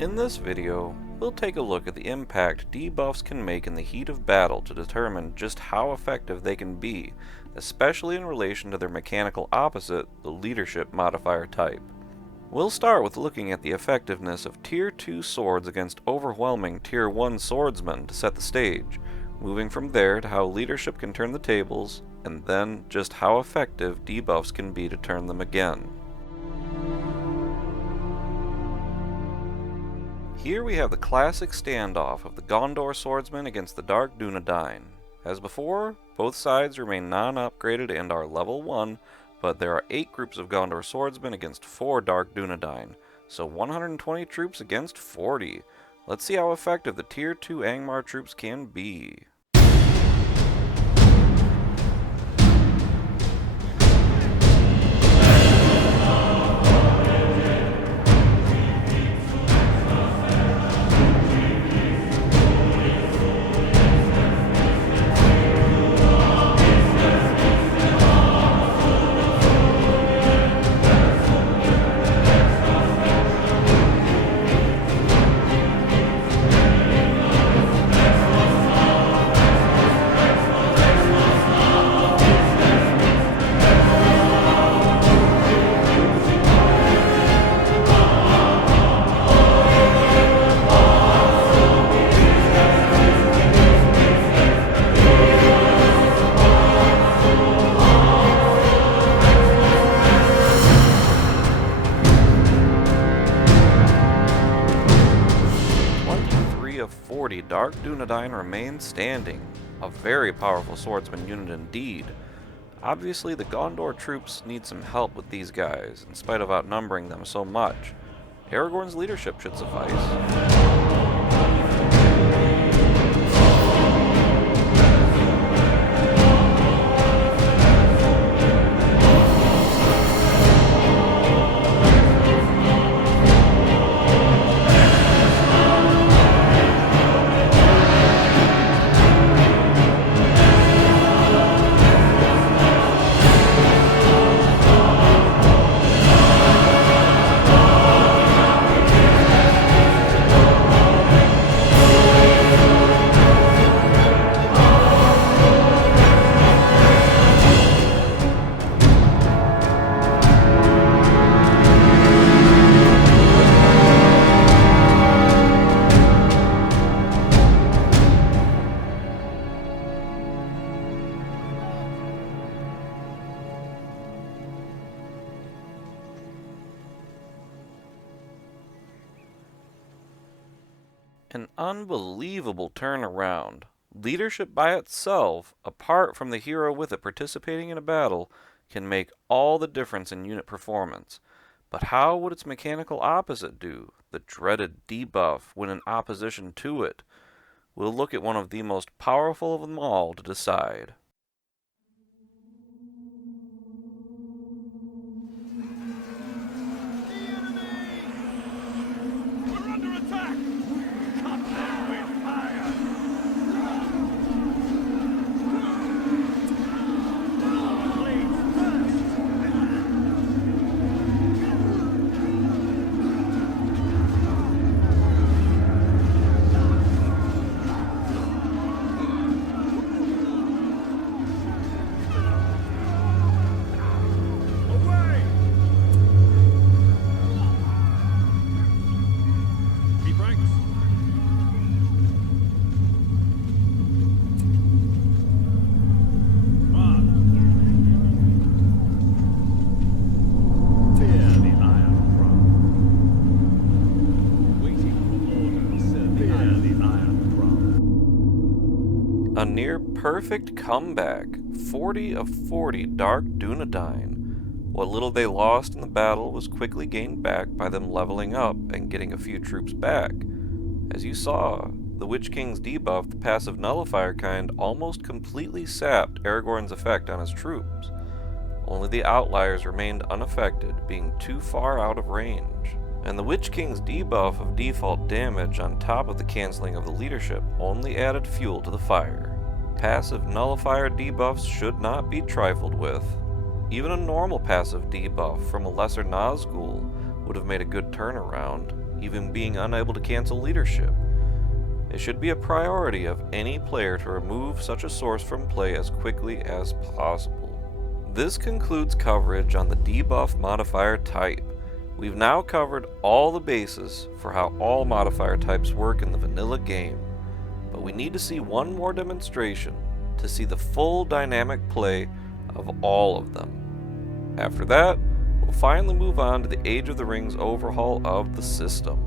In this video, we'll take a look at the impact debuffs can make in the heat of battle to determine just how effective they can be, especially in relation to their mechanical opposite, the leadership modifier type. We'll start with looking at the effectiveness of Tier 2 swords against overwhelming Tier 1 swordsmen to set the stage, moving from there to how leadership can turn the tables, and then just how effective debuffs can be to turn them again. Here we have the classic standoff of the Gondor swordsman against the Dark Dunedain. As before, both sides remain non-upgraded and are level 1, but there are 8 groups of Gondor swordsmen against 4 Dark Dunedain, so 120 troops against 40. Let's see how effective the Tier 2 Angmar troops can be. Dark Dunedain remains standing, a very powerful swordsman unit indeed. Obviously the Gondor troops need some help with these guys, in spite of outnumbering them so much. Aragorn's leadership should suffice. An unbelievable turnaround. Leadership by itself, apart from the hero with it participating in a battle, can make all the difference in unit performance. But how would its mechanical opposite do, the dreaded debuff, when in opposition to it? We'll look at one of the most powerful of them all to decide. A near-perfect comeback, 40 of 40 Dark Dunedain. What little they lost in the battle was quickly gained back by them leveling up and getting a few troops back. As you saw, the Witch King's debuff, the passive nullifier kind, almost completely sapped Aragorn's effect on his troops. Only the outliers remained unaffected, being too far out of range. And the Witch King's debuff of default damage on top of the canceling of the leadership only added fuel to the fire. Passive nullifier debuffs should not be trifled with. Even a normal passive debuff from a lesser Nazgul would have made a good turnaround. even being unable to cancel leadership. It should be a priority of any player to remove such a source from play as quickly as possible. This concludes coverage on the debuff modifier type. We've now covered all the bases for how all modifier types work in the vanilla game, but we need to see one more demonstration to see the full dynamic play of all of them. After that, we'll finally move on to the Age of the Rings overhaul of the system.